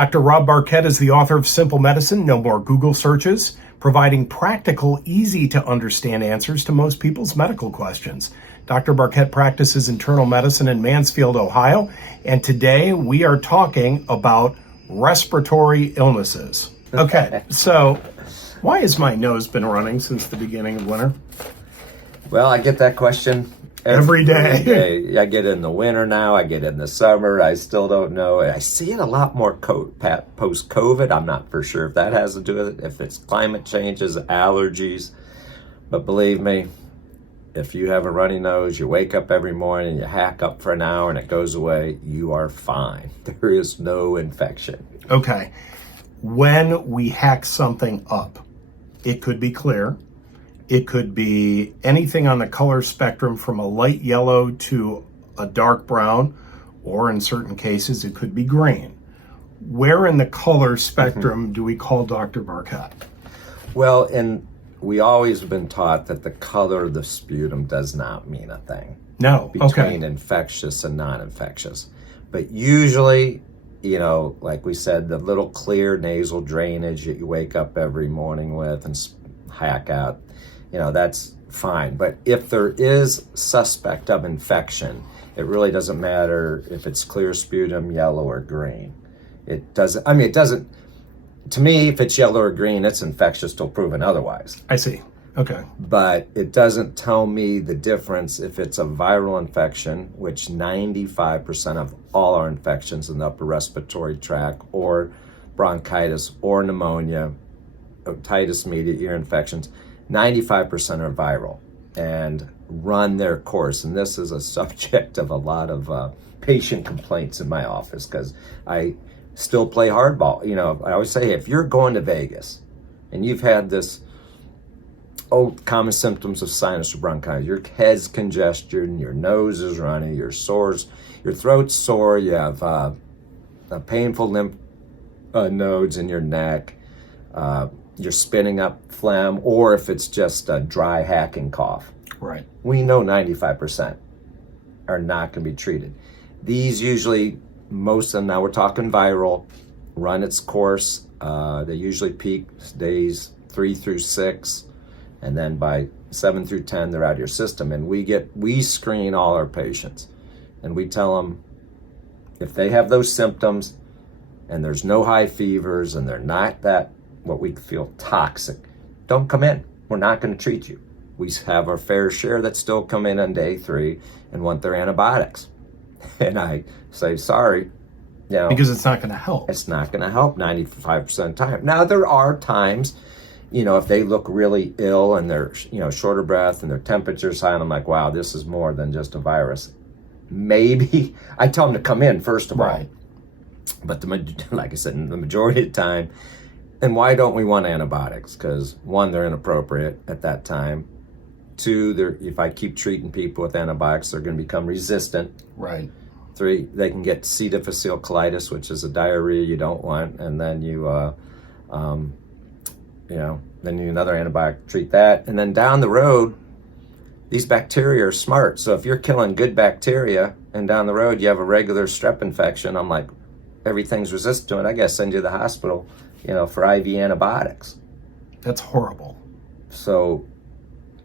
Dr. Rob Barkett is the author of Simple Medicine, No More Google Searches, providing practical, easy to understand answers to most people's medical questions. Dr. Barkett practices internal medicine in Mansfield, Ohio, and today we are talking about respiratory illnesses. Okay, so why has my nose been running since the beginning of winter? Well, I get that question every day. I get it in the winter now. I get it in the summer. I still don't know. I see it a lot more post-COVID. I'm not for sure if that has to do with it, if it's climate changes, allergies. But believe me, if you have a runny nose, you wake up every morning, you hack up for an hour and it goes away, you are fine. There is no infection. Okay. When we hack something up, it could be clear. It could be anything on the color spectrum from a light yellow to a dark brown, or in certain cases, it could be green. Where in the color spectrum do we call Dr. Barkett? Well, we always have been taught that the color of the sputum does not mean a thing. No, between infectious and non-infectious. But usually, like we said, the little clear nasal drainage that you wake up every morning with and hack out, that's fine. But if there is suspect of infection, it really doesn't matter if it's clear sputum, yellow or green. It doesn't, to me, if it's yellow or green, it's infectious till proven otherwise. I see. Okay. But it doesn't tell me the difference if it's a viral infection, which 95% of all our infections in the upper respiratory tract, or bronchitis or pneumonia, otitis media, ear infections, 95% are viral and run their course. And this is a subject of a lot of patient complaints in my office because I still play hardball. I always say, if you're going to Vegas and you've had this common symptoms of sinus or bronchitis, your head's congestion, your nose is running, your throat's sore, you have a painful lymph nodes in your neck, you're spitting up phlegm, or if it's just a dry hacking cough. Right. We know 95% are not going to be treated. These usually, most of them, now we're talking viral, run its course. They usually peak days 3 through 6, and then by 7 through 10, they're out of your system. And we screen all our patients, and we tell them if they have those symptoms and there's no high fevers and they're not that what we feel toxic, don't come in. We're not going to treat you. We have our fair share that still come in on day 3 and want their antibiotics. And I say, sorry, because it's not going to help. It's not going to help 95% of the time. Now, there are times, if they look really ill and they're, short of breath and their temperature's high, and I'm like, wow, this is more than just a virus. Maybe I tell them to come in, first of all. But like I said, the majority of the time, and why don't we want antibiotics? Because 1, they're inappropriate at that time. 2, if I keep treating people with antibiotics, they're going to become resistant. Right. 3, they can get C. difficile colitis, which is a diarrhea you don't want, and then then you need another antibiotic to treat that. And then down the road, these bacteria are smart. So if you're killing good bacteria, and down the road you have a regular strep infection, I'm like, everything's resistant to it. I got to send you to the hospital, for IV antibiotics. That's horrible. So,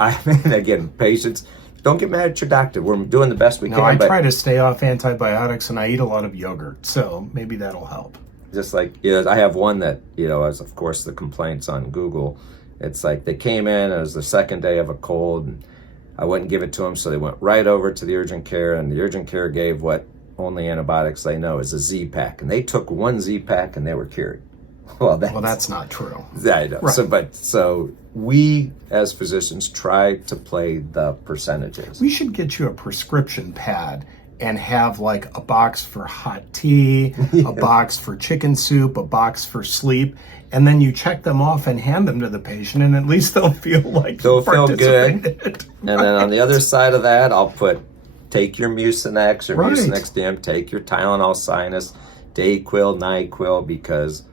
again, patients, don't get mad at your doctor. We're doing the best we can. I try to stay off antibiotics, and I eat a lot of yogurt, so maybe that'll help. Just like, I have one that, as of course the complaints on Google, it's like they came in, it was the second day of a cold, and I wouldn't give it to them, so they went right over to the urgent care, and the urgent care gave what only antibiotics they know is a Z-Pack, and they took 1 Z-Pack and they were cured. Well, that's not true. I know. Right. So we as physicians try to play the percentages. We should get you a prescription pad and have like a box for hot tea, a box for chicken soup, a box for sleep, and then you check them off and hand them to the patient, and at least they'll feel like they'll feel good. And then on the other side of that, I'll put take your Mucinex or Mucinex DM, take your Tylenol Sinus, Dayquil, NyQuil, because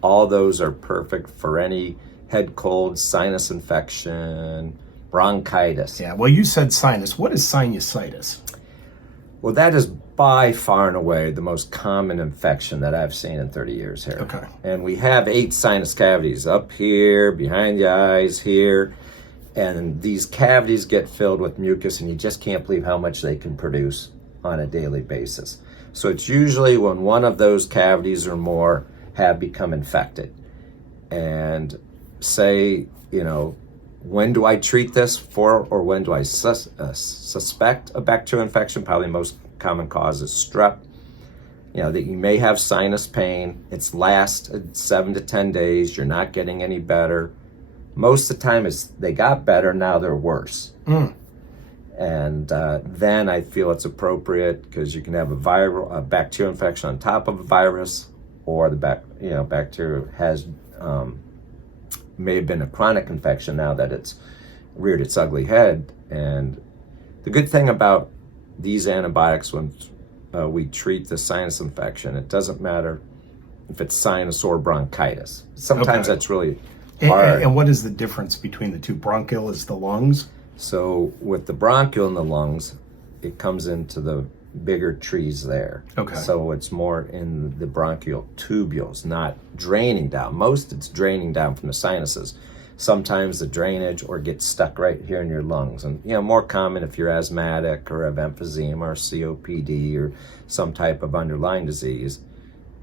all those are perfect for any head cold, sinus infection, bronchitis. Yeah, well, you said sinus. What is sinusitis? Well, that is by far and away the most common infection that I've seen in 30 years here. Okay. And we have 8 sinus cavities up here, behind the eyes, here. And these cavities get filled with mucus, and you just can't believe how much they can produce on a daily basis. So it's usually when one of those cavities or more have become infected. And say, when do I treat this for, or when do I suspect a bacterial infection? Probably most common cause is strep. That you may have sinus pain. It's lasts 7 to 10 days. You're not getting any better. Most of the time they got better, now they're worse. And then I feel it's appropriate, because you can have a bacterial infection on top of a virus, or the bacteria has may have been a chronic infection now that it's reared its ugly head. And the good thing about these antibiotics, when we treat the sinus infection, it doesn't matter if it's sinus or bronchitis. Sometimes that's really hard. And what is the difference between the two? Bronchial is the lungs? So with the bronchial in the lungs, it comes into the bigger trees there. Okay. So it's more in the bronchial tubules, not draining down. Most it's draining down from the sinuses. Sometimes the drainage or gets stuck right here in your lungs. And more common if you're asthmatic or have emphysema or COPD or some type of underlying disease.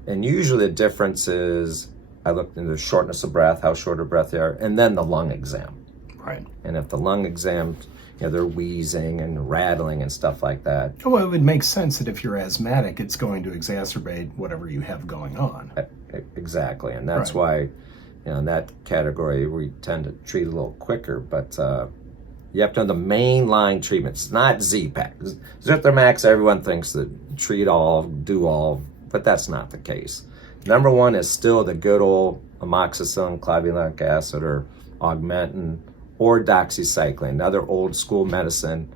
And usually the difference is, I looked into the shortness of breath, how short of breath they are, and then the lung exam. Right. And if the lung exam, they're wheezing and rattling and stuff like that. Well, it would make sense that if you're asthmatic, it's going to exacerbate whatever you have going on. Exactly. And that's why, in that category, we tend to treat a little quicker. But you have to know the mainline treatments. It's not Z-Pak. Zithromax, everyone thinks that treat all, do all, but that's not the case. Number one is still the good old amoxicillin, clavulanic acid, or Augmentin, or doxycycline, another old school medicine.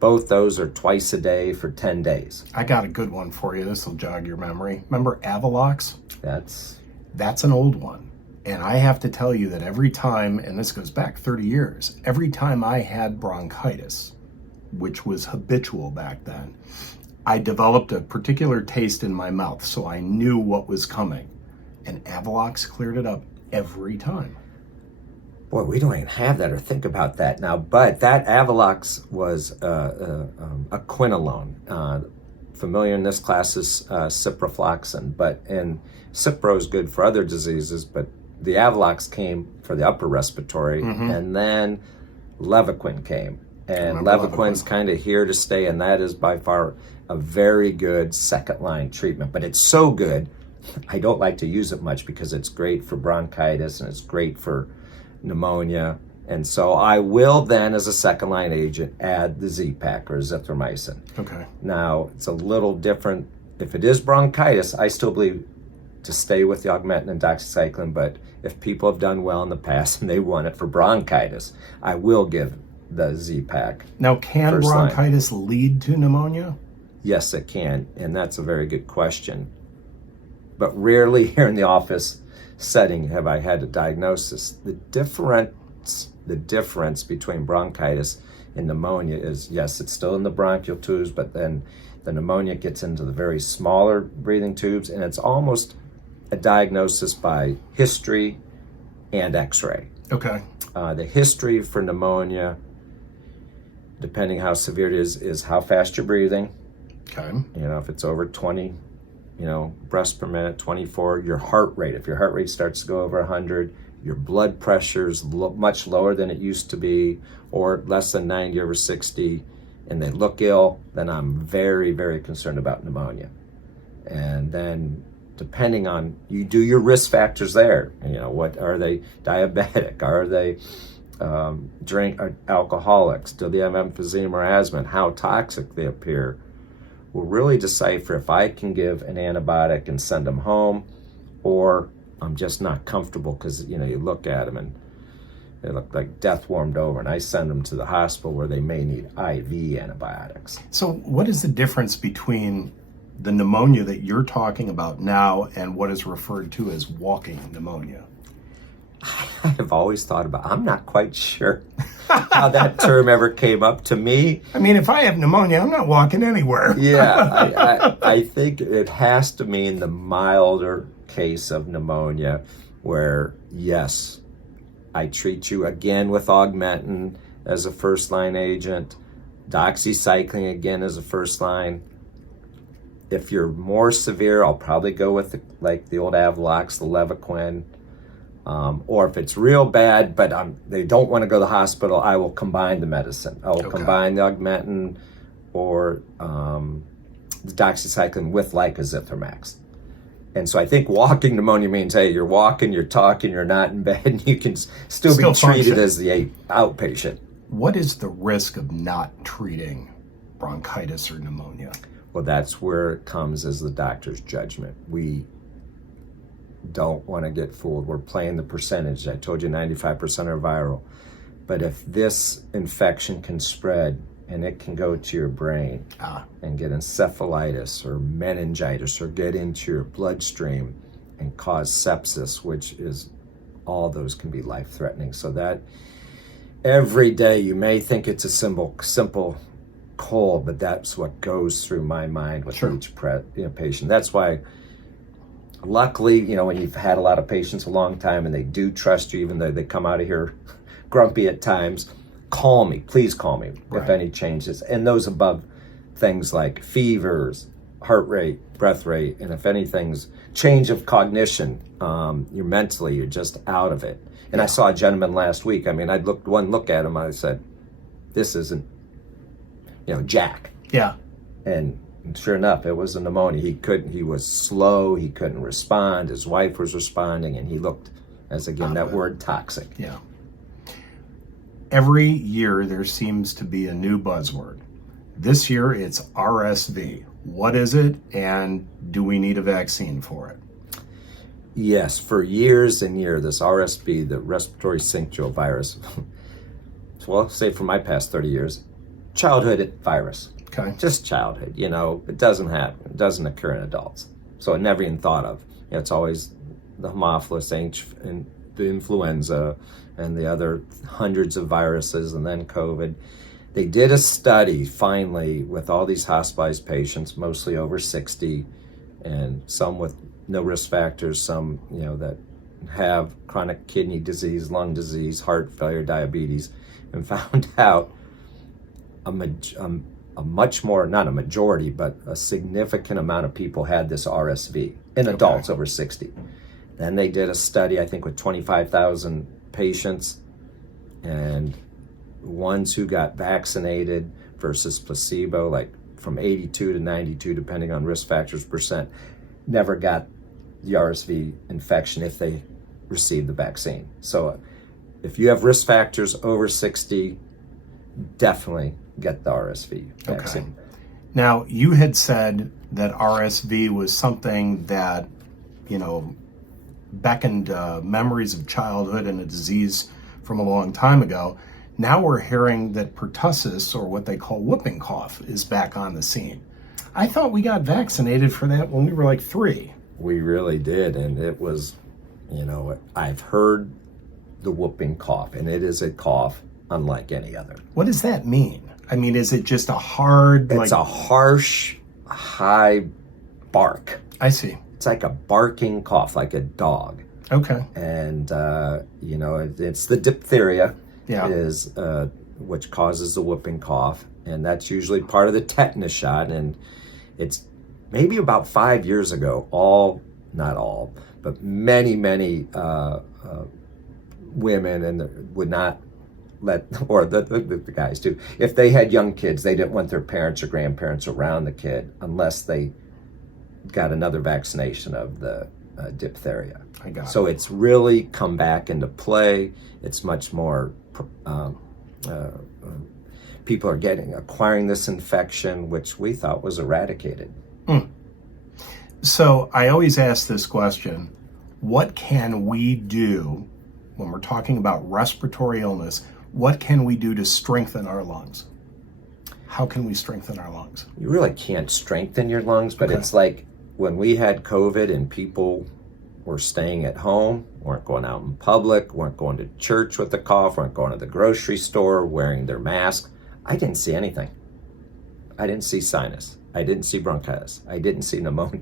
Both those are twice a day for 10 days. I got a good one for you. This will jog your memory. Remember Avalox? That's an old one. And I have to tell you that every time, and this goes back 30 years, every time I had bronchitis, which was habitual back then, I developed a particular taste in my mouth, so I knew what was coming. And Avalox cleared it up every time. Boy, we don't even have that or think about that now. But that Avalox was a quinolone. Familiar in this class is ciprofloxacin. And Cipro is good for other diseases, but the Avalox came for the upper respiratory, and then Levaquin came. And Levaquin's kind of here to stay, and that is by far a very good second-line treatment. But it's so good, I don't like to use it much, because it's great for bronchitis and it's great for pneumonia. And so I will then, as a second-line agent, add the Z-Pak or azithromycin. Okay. Now, it's a little different. If it is bronchitis, I still believe to stay with the Augmentin and doxycycline, but if people have done well in the past and they want it for bronchitis, I will give the Z-Pak. Now, can bronchitis lead to pneumonia? Yes, it can, and that's a very good question. But rarely here in the office setting have I had a diagnosis. The difference between bronchitis and pneumonia is, yes, it's still in the bronchial tubes, but then the pneumonia gets into the very smaller breathing tubes, and it's almost a diagnosis by history and x-ray. Okay. The history for pneumonia, depending how severe it is how fast you're breathing. Okay. If it's over 20, breaths per minute, 24, your heart rate. If your heart rate starts to go over 100, your blood pressure is much lower than it used to be, or less than 90 over 60, and they look ill, then I'm very, very concerned about pneumonia. And then depending on, you do your risk factors there. What are they? Diabetic? Are they alcoholics? Do they have emphysema or asthma? And how toxic they appear will really decipher if I can give an antibiotic and send them home, or I'm just not comfortable, because you look at them and they look like death warmed over, and I send them to the hospital where they may need IV antibiotics. So what is the difference between the pneumonia that you're talking about now and what is referred to as walking pneumonia? I have always thought about, I'm not quite sure how that term ever came up to me. I mean, if I have pneumonia, I'm not walking anywhere. Yeah, I think it has to mean the milder case of pneumonia where, yes, I treat you again with Augmentin as a first-line agent, doxycycline again as a first line. If you're more severe, I'll probably go with the old Avalox, the Levaquin. Or if it's real bad, but they don't want to go to the hospital, I will combine the medicine. I will combine the Augmentin or the doxycycline with Azithromax. And so I think walking pneumonia means, hey, you're walking, you're talking, you're not in bed, and you can still be treated as the outpatient. What is the risk of not treating bronchitis or pneumonia? Well, that's where it comes as the doctor's judgment. We don't want to get fooled. We're playing the percentage. I told you 95% are viral. But if this infection can spread and it can go to your brain and get encephalitis or meningitis or get into your bloodstream and cause sepsis, which is, all those can be life-threatening. So that every day you may think it's a simple cold, but that's what goes through my mind with each patient. That's why, luckily, when you've had a lot of patients a long time and they do trust you, even though they come out of here grumpy at times, call me. Please call me if any changes. And those above things like fevers, heart rate, breath rate, and if anything's change of cognition, you're just out of it. And I saw a gentleman last week. I mean, one look at him, I said, this isn't, Jack. Yeah. And sure enough, it was a pneumonia. He was slow, he couldn't respond, his wife was responding, and he looked, as again, that word, toxic. Yeah. Every year there seems to be a new buzzword. This year it's RSV. What is it, and do we need a vaccine for it? Yes, for years and years, this RSV, the respiratory syncytial virus, well, say for my past 30 years, childhood virus. Okay. Just childhood, it doesn't happen. It doesn't occur in adults. So it never even thought of. It's always the Haemophilus, and the influenza, and the other hundreds of viruses, and then COVID. They did a study finally with all these hospitalized patients, mostly over 60, and some with no risk factors, some, that have chronic kidney disease, lung disease, heart failure, diabetes, and found out a much more, not a majority, but a significant amount of people had this RSV in adults over 60. Then they did a study, I think, with 25,000 patients, and ones who got vaccinated versus placebo, like from 82 to 92, depending on risk factors percent, never got the RSV infection if they received the vaccine. So if you have risk factors over 60, definitely get the RSV vaccine. Okay. Now, you had said that RSV was something that, beckoned memories of childhood and a disease from a long time ago. Now we're hearing that pertussis, or what they call whooping cough, is back on the scene. I thought we got vaccinated for that when we were like 3. We really did, and it was, I've heard the whooping cough, and it is a cough unlike any other. What does that mean? I mean, is it just a hard... It's a harsh, high bark. I see. It's like a barking cough, like a dog. Okay. And, it's the diphtheria which causes the whooping cough. And that's usually part of the tetanus shot. And it's maybe about 5 years ago, not all, but many women would not let, or the guys too, if they had young kids, they didn't want their parents or grandparents around the kid unless they got another vaccination of the diphtheria. I got it. So it's really come back into play. It's much more, people are acquiring this infection, which we thought was eradicated. So I always ask this question, what can we do when we're talking about respiratory illness? What can we do to strengthen our lungs? How can we strengthen our lungs? You really can't strengthen your lungs, but it's like when we had COVID and people were staying at home, weren't going out in public, weren't going to church with a cough, weren't going to the grocery store, wearing their mask. I didn't see anything. I didn't see sinus. I didn't see bronchitis. I didn't see pneumonia.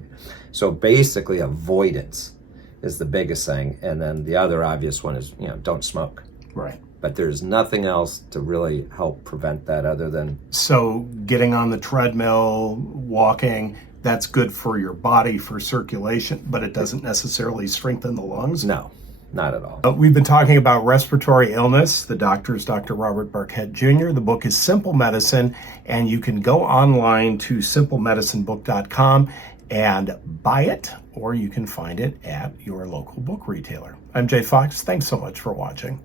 So basically avoidance is the biggest thing. And then the other obvious one is, don't smoke. Right. But there's nothing else to really help prevent that other than... So getting on the treadmill, walking, that's good for your body, for circulation, but it doesn't necessarily strengthen the lungs? No, not at all. We've been talking about respiratory illness. The doctor is Dr. Robert Barkett Jr. The book is Simple Medicine, and you can go online to simplemedicinebook.com and buy it, or you can find it at your local book retailer. I'm Jay Fox. Thanks so much for watching.